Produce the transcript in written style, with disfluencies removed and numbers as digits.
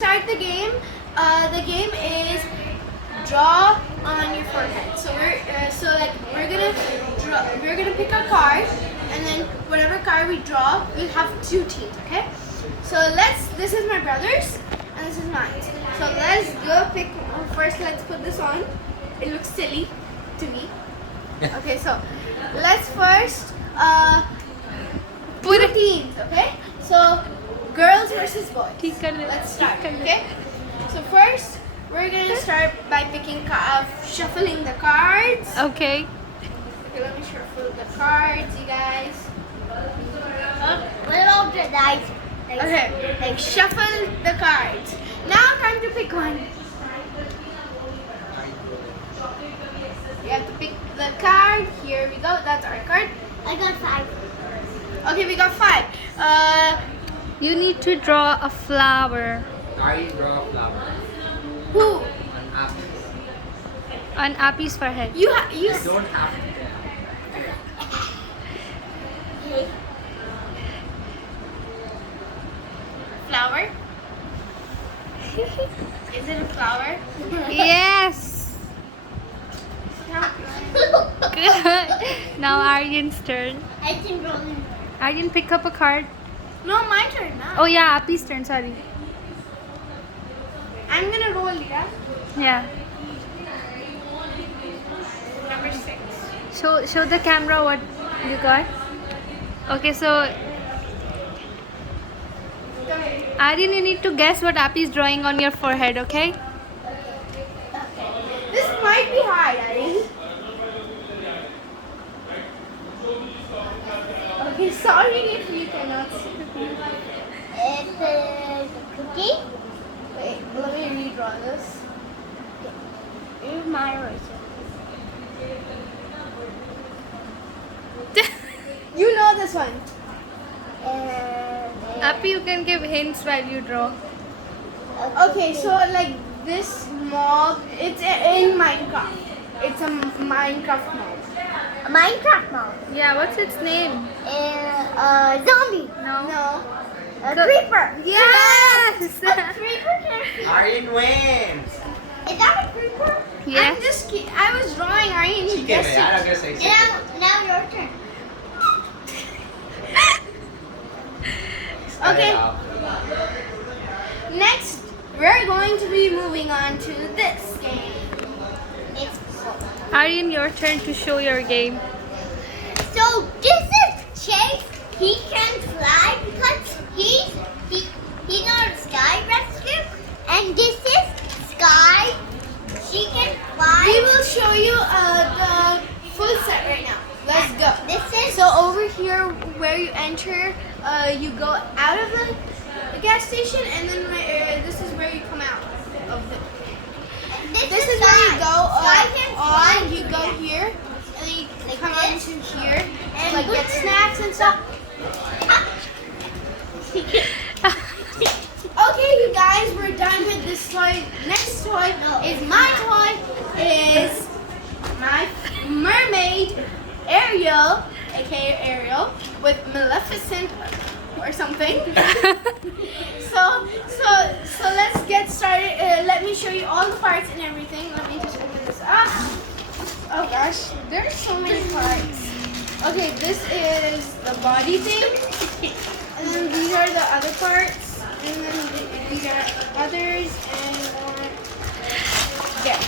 Start the game. The game is draw on your forehead. So we're gonna pick a card, and then whatever card we draw, we'll have two teams. Okay. So this is my brother's, and this is mine. So let's go pick. First, let's put this on. It looks silly to me. Okay, so let's first put teams. Okay. So girls versus boys. Let's start. Okay. So first, we're gonna start by picking, shuffling the cards. Okay. Okay, let me shuffle the cards, you guys. What about the dice? Okay, like shuffle the cards. Now time to pick one. You have to pick the card. Here we go. That's our card. I got 5. Okay, we got 5. You need to draw a flower. I draw a flower. Who? An apple. On Appy's forehead. You You don't have to. Okay. flower. Is it a flower? Yes. Good. Now Aryan's turn. I can roll him. Aryan, pick up a card. No, my turn now. Oh yeah, Appy's turn. Sorry. I'm gonna roll, yeah. Yeah. Number 6. Show the camera what you got. Okay, so Aryan, you need to guess what Appy's drawing on your forehead. Okay. This might be hard, Ari. Okay, sorry if you cannot see. It's a cookie. Wait, let me redraw this. Here's my eraser. You know this one. Appy, you can give hints while you draw. Okay, so like this mob, it's in Minecraft. It's a Minecraft mob. A Minecraft mouse. Yeah, what's its name? A zombie. No. A creeper. Yes. A creeper can see. Aryan wins. Is that a creeper? Yes. I was drawing. Are you She gave it. I'm not gonna say so. Now your turn. Okay. Next, we're going to be moving on to this game. It's Aryan, your turn to show your game. So this is Chase. He can fly because he's not a sky rescue. And this is Sky. She can fly. We will show you the full set right now. Let's go. This is So over here, where you enter, you go out of the gas station, and then this is where you come out of the. This is where you go on. You go here, and then you come into here, and like get snacks and stuff. Okay, you guys, we're done with this toy. Next toy is my toy. Is my mermaid Ariel, aka Ariel, with Maleficent or something. So let's get started. Let me show you all the parts and everything. Let me just open this up. Oh gosh, there's so many parts. Okay, this is the body thing, and then these are the other parts, and then these are others, and yeah.